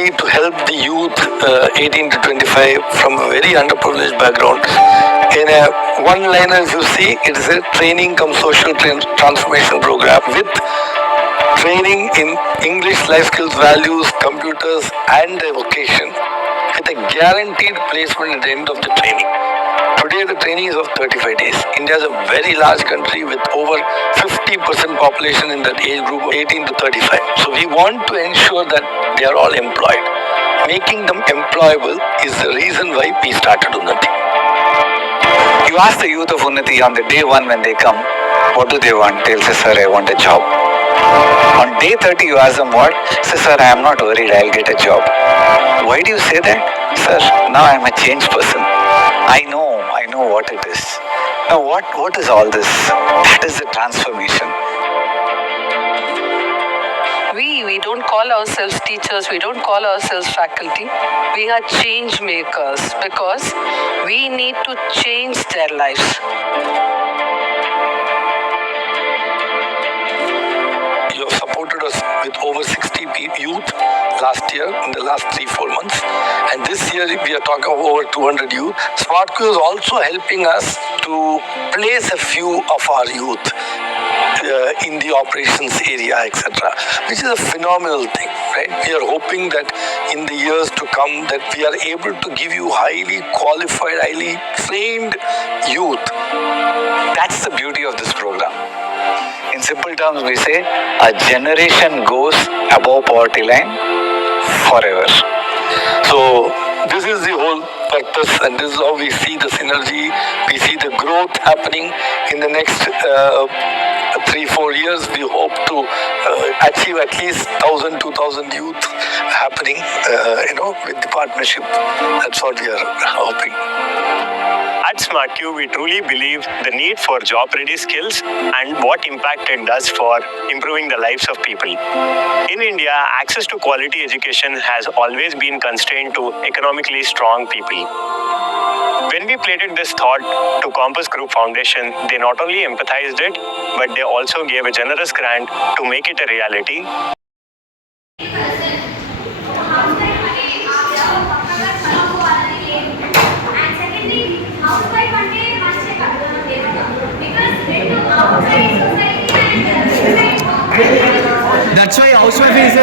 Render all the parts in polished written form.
basically to help the youth 18 to 25 from a very underprivileged background. In a one-liner, if you see, it is a training cum social transformation program with training in English, life skills, values, computers, and a vocation with a guaranteed placement at the end of the training. Today, the training is of 35 days. India is a very large country with over 50% population in that age group of 18 to 35. So, we want to ensure that they are all employed. Making them employable is the reason why we started Unnati. You ask the youth of Unnati on the day one when they come, what do they want? They'll say, sir, I want a job. On day 30, you ask them what? Say, sir, I am not worried, I'll get a job. Why do you say that? Sir, now I am a changed person. I know what it is. Now what is all this? That is the transformation. We don't call ourselves teachers, we don't call ourselves faculty. We are change makers because we need to change their lives. You have supported us with over 60 youth last year, in the last 3-4 months. And this year we are talking of over 200 youth. SmartQ is also helping us to place a few of our youth in the operations area, etc., which is a phenomenal thing, right? We are hoping that in the years to come that we are able to give you highly qualified, highly trained youth. That's the beauty of this program. In simple terms, we say a generation goes above poverty line forever. So this is the whole purpose, and this is how we see the synergy. We see the growth happening in the next 3-4 years. We hope to achieve at least 1,000-2,000 youth happening, with the partnership. That's what we are hoping. At SmartQ, we truly believe the need for job-ready skills and what impact it does for improving the lives of people. In India, access to quality education has always been constrained to economically strong people. When we plated this thought to Compass Group Foundation, they not only empathized it, but they also gave a generous grant to make it a reality. That's why housewife is a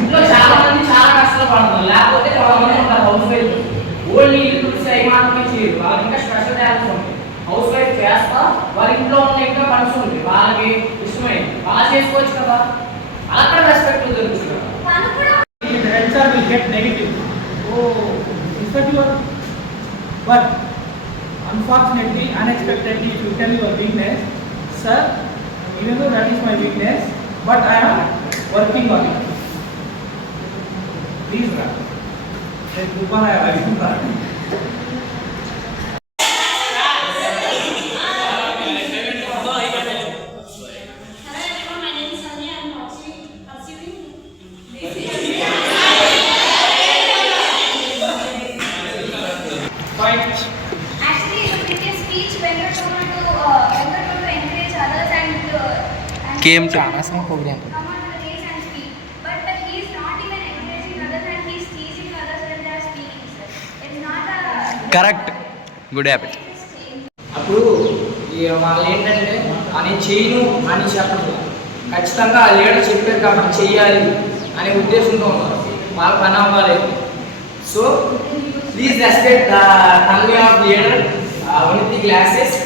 ఇంట్లో చాలా మంది చాలా కష్టాలు పడుతున్నారు, లేకపోతే కొంతమంది ఉంటారు house wife only ఇల్లు సై మాత్రమే చేయరు, వాళ్ళకి ఇంకా స్పెషల్ టాలెంట్స్ ఉంటాయి. హౌస్ వైఫ్ చేస్తా వాళ్ళ ఇంట్లో ఉన్న ఇంకా పనులు ఉంటాయి, వాళ్ళకి ఇష్టమైంది బాగా చేసుకోవచ్చు కదా, అక్కడ రెస్పెక్ట్ దొరుకుతుంది. But unfortunately, unexpectedly, if you tell your weakness, sir, even though that is my weakness, but I am working on it. Please run. came to Anasam program. But he is not even encouraging others and he is teasing others when they are speaking, sir. It's not a... Correct. Good habit. అప్పుడు వాళ్ళు ఏంటంటే అని చేయను అని చెప్పదు, ఖచ్చితంగా ఆ leader చెప్పారు కాబట్టి చెయ్యాలి అనే ఉద్దేశంతో ఉన్నారు, వాళ్ళ పని అవ్వాలి. So please respect the tongue of leader with the glasses.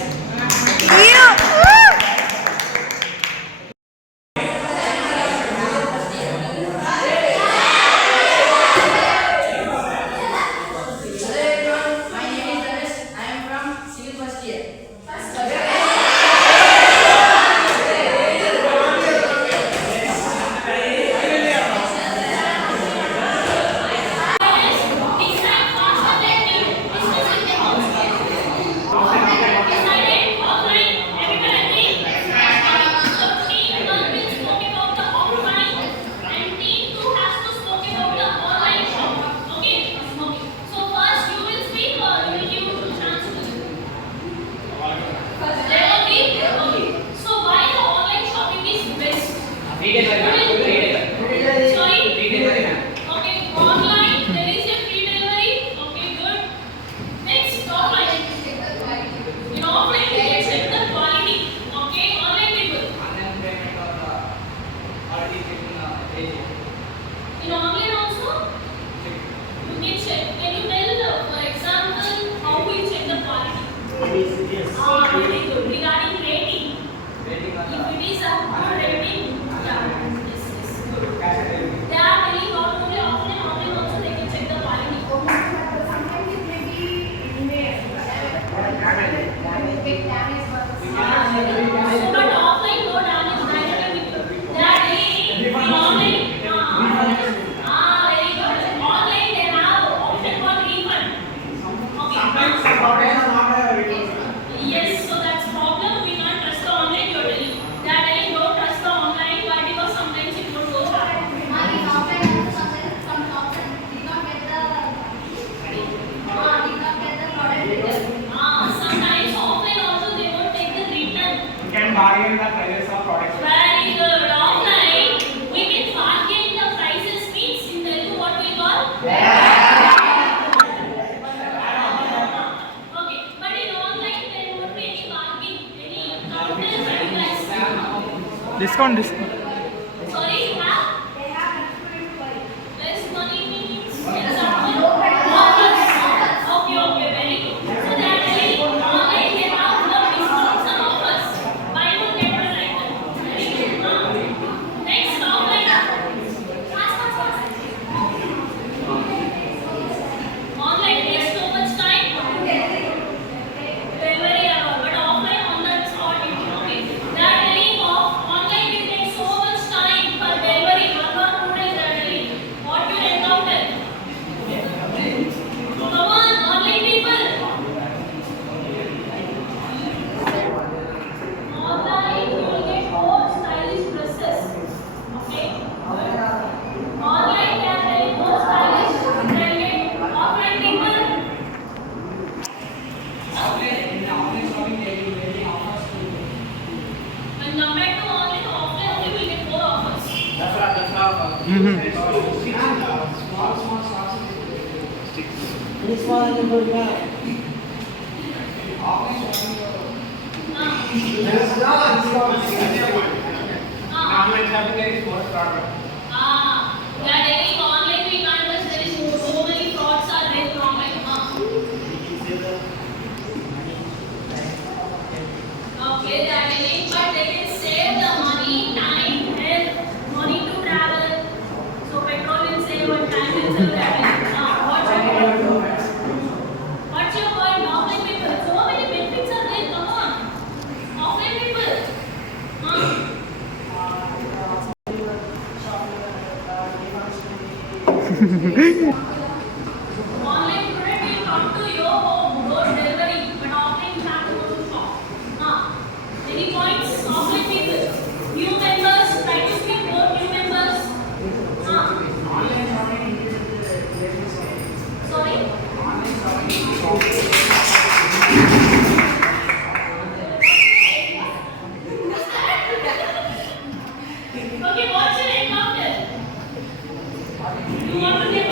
Discount. Sorry, you have? They have less money means example. Okay, very good. So they are telling online they have the discounts and offers. Buy one get one item. Very good. Next offline. Fast. Online takes so much time. Delivery hour, but offline on the spot. Okay. They are telling online it takes so much time for delivery. 1 or 2 days they are telling. What you encounter? Come on, online people. Online you will get more stylish dresses. Okay. Online they are telling more stylish. They will get offline people. When compared to online, offline only will get more offers. They are telling online we can't just there is so many frauds are there in online. Okay, they are telling, but they can save the money, time, health, money to travel. So petrol will save and time will save. They are telling. What's your point? What's your point? Offline people, so many benefits are there. Come on, offline people. Online product will come to your home, door delivery, but offline you have to go to shop. Any points? Offline people, new members, try to speak more new members. Sorry. Okay, what's your encounter? You want to give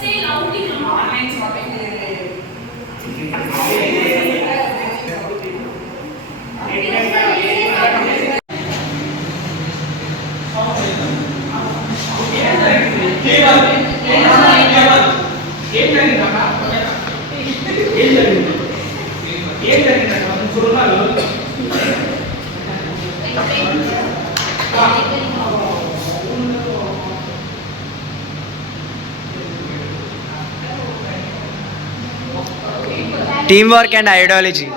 say loudly. Online shopping. Teamwork and ideology.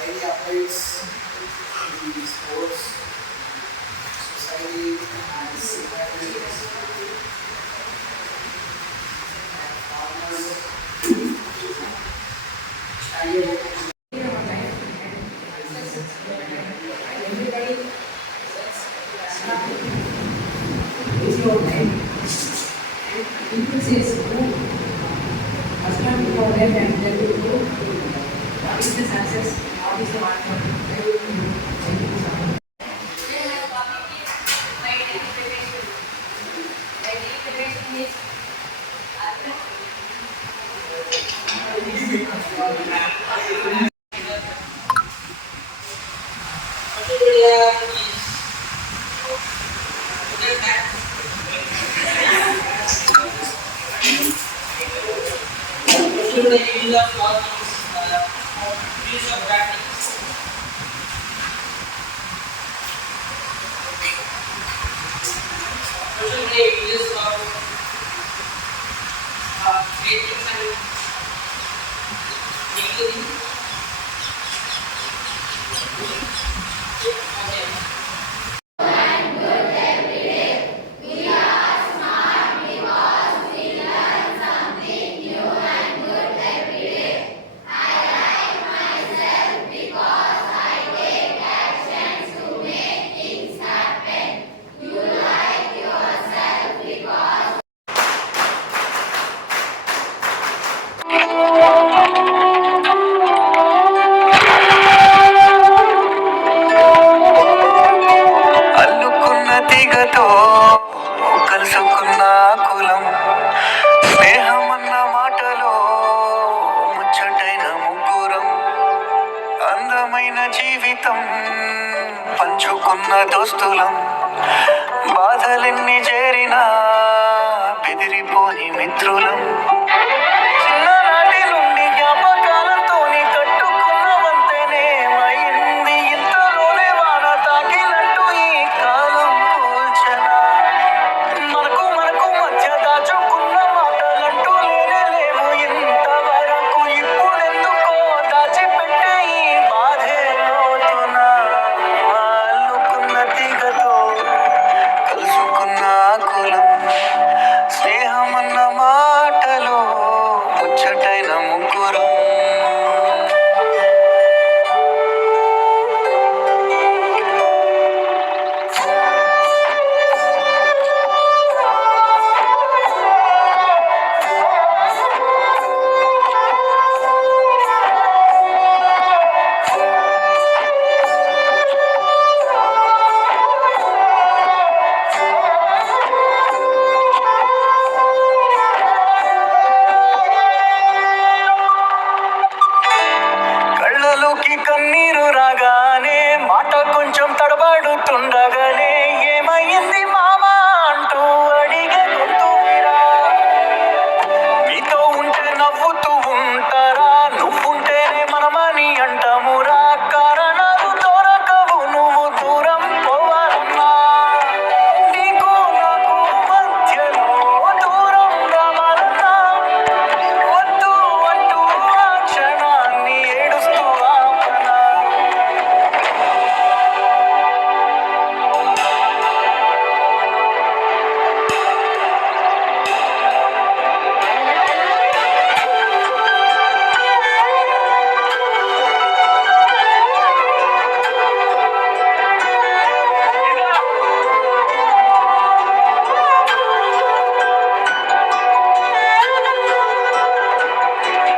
Many athletes in the sports enthusiasm, must not be forget and tell you what is the success, what is the outcome. అల్లుకున్న తీగతో కలుసుకున్న కులం, స్నేహమన్న మాటలో ముచ్చటైన ముగ్గురం, అందమైన జీవితం పంచుకున్న దోస్తులం, బాధలెన్ని చేరినా బెదిరిపోని మిత్రులం, చిన్ననాటి నుండి జ్ఞాపకాలతోని కట్టుకున్న వంతెనేమైంది, ఇంతలోనే వాన తాకినట్టు ఈ కాలం కూల్చనా, మనకు మధ్య దాచుకున్న మాటలంటూ లేనే లేవు ఇంతవరకు, ఇప్పుడెందుకో దాచిపెట్టే ఈ బాధే లోతున, అల్లుకున్న తీగతో కలుసుకున్న కులం, స్నేహమన్న మాటలో ముచ్చటైన ముగ్గురం. కళ్ళలోకి కన్నీరు రాగానే మాట కొంచెం తడబడుతుండగానే ఏమైంది మామా అంటూ అడిగే గొంతురా, మీతో ఉంటే నవ్వుతూ ఉంటారా, నువ్వుంటేనే మనమని అంటామురా, కారణాలు దొరకవు నువ్వు దూరం పోవాలన్నా, నీకు నాకు మధ్యలో దూరం రావాలన్నా, వద్దు అంటూ ఆ క్షణాన్ని ఏడుస్తూ ఆపనా,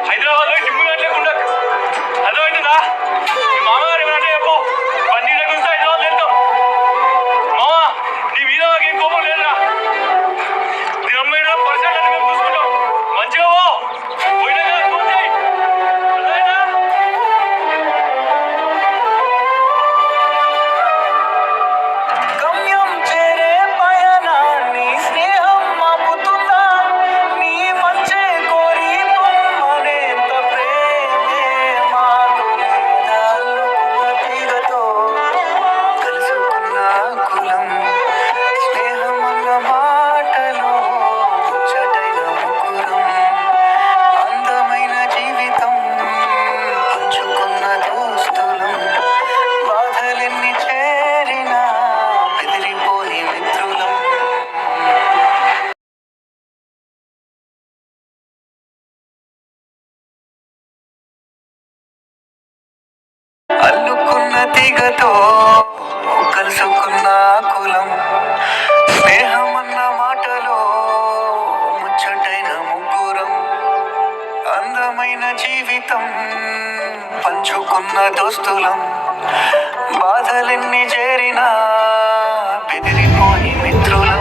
హైదరాబాద్లో జిమ్ లేకుండా అర్థమవుతుందా, మీ మామగారు ఏమంటే చెప్పు, బండి గురించి హైదరాబాద్ వెళ్తాం, మామా నీ మీద మాకేం కోపం లేదురా, నీ అమ్మాయి పర్సెంట్ అని మేము చూసుకుంటాం, మంచిగా పోయినా కదా ఫోన్ చేయి, అర్థమైందా? గమ్యం చేరే పయనాన్ని స్నేహం ఆపుతుందా, నీ మంచే కోరి పొమ్మనేంత ప్రేమే మాకు లేదా, అల్లుకున్న తీగతో కలుసుకున్న కులం, స్నేహమన్న మాటలో ముచ్చటైన ముగ్గురం, అందమైన జీవితం పంచుకున్న దోస్తులం, బాధలెన్ని చేరినా బెదిరిపోని మిత్రులం. అల్లుకున్న తీగతో కలుసుకున్న కులం, స్నేహమన్న మాటలో అందమైన జీవితం పంచుకున్న దోస్తులం, బాధలెన్ని చేరినా బెదిరిపోయి మిత్రులం.